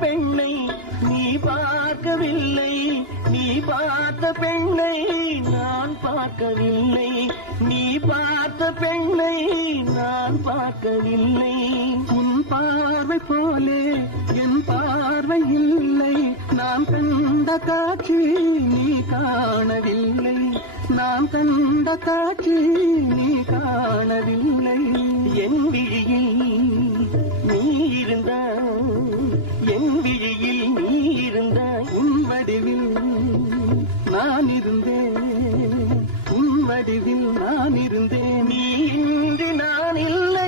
பெண்ணை நீ பார்க்கவில்லை, நீ பார்த்த பெண்ணை நான் பார்க்கவில்லை, நீ பார்த்த பெண்ணை நான் பார்க்கவில்லை. உன் பார்வை போலே என் பார்வை இல்லை, நாம் கண்ட காட்சி நீ காணவில்லை, நாம் கண்ட காட்சி நீ காணவில்லை. என் விழியில் நீ இருந்தாய், என் விழியில் நீ இருந்தாய், உன் வடிவில் நான் இருந்தேன், உன் வடிவில் நான் இருந்தேன். நீ இன்றி நான் இல்லை,